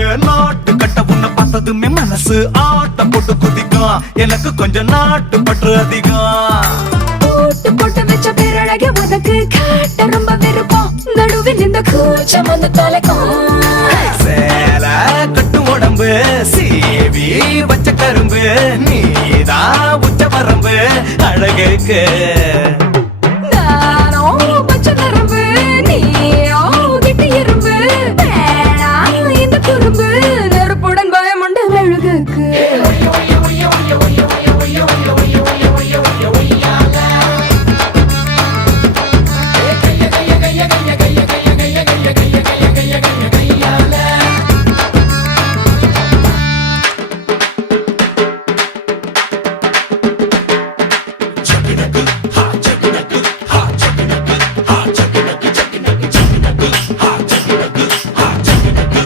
ஏன் நாட்டு கட்ட உன்னை பார்த்ததுமே மனசு ஆட்டம் போட்டு குதிக்கும். எனக்கு கொஞ்சம் நாட்டு பற்று அதிகம். போட்டு போட்டு வச்ச பேரழக உனக்கு காட்ட ரொம்ப விருப்பம். நடுவில் இந்த கூச்சம் வந்து தலைக்கும். சேல கட்டு உடம்பு சீவி வச்ச கரும்பு நீதான் உச்ச வரம்பு அழகுக்கு.